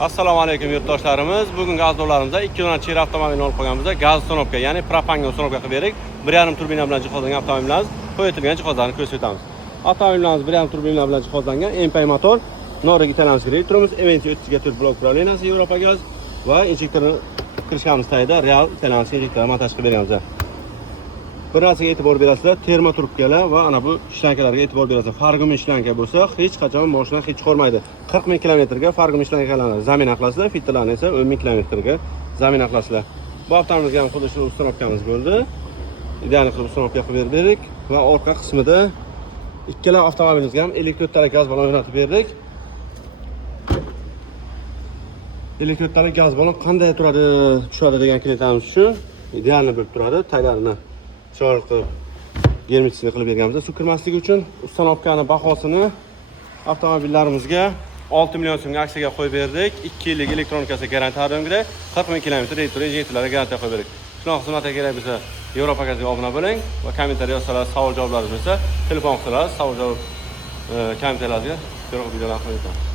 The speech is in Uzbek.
Assalomu alaykum yurtdoshlarimiz. Bugun gazdorlarimizda 2 yildan chir avtomobilni olib qo'yganimizda gaz uстановка, ya'ni propanga uстановка qilib berdik. 1.5 turbina bilan jihozlangan avtomobilimiz, qo'yitilgan jihozlarni ko'rsatib o'tamiz. Avtomobilimiz 1.5 turbina bilan jihozlangan, MPI motor, Nordic italianskiy elektromuz, Eventi 4 blok upravleniyasi, Yevropa gaz va injektorni kirishamiz tayida Real italianskiy injektor montaj qilib berganmiz. Bir narsaga e'tibor berasizlar, termotrubkalar va ana bu shlankalarga e'tibor berasizlar. Fargum shlanka bo'lsa, hech qachon mashina hech chiqarmaydi. 40 ming kilometrga fargum shlankalarni zamin qilasizlar, filtrlarni esa 10 ming kilometrga zamin qilasizlar. Bu avtomobilga ham xuddi shu uстановкamiz bo'ldi. Ideal qilib uстановка qilib berdik va orqa qismida ikkala avtomobilimizga ham elektrotalik gaz balon o'rnatib berdik. Elektrotalik gaz balon qanday turadi, tushadi degan klientlarimiz uchun idealni bo'lib turadi. Taylarni chiroyli qilib germitsini qilib berganmiz. Suv kirmasligi uchun uстановкаning bahosini avtomobillarimizga 6 million so'mga aksiyaga qo'yib berdik. 2 yillik elektronikasi garantiya berdik. 40 ming kilometr injektorlarga garantiya qo'yib berdik. Shunaqa xizmatlar kerak bo'lsa, Yevropa gazga obuna bo'ling va kommentariy yozsalar, savol javoblaringiz bo'lsa, telefon qilsalar, savol javob kommentariyalarga videolar qo'yib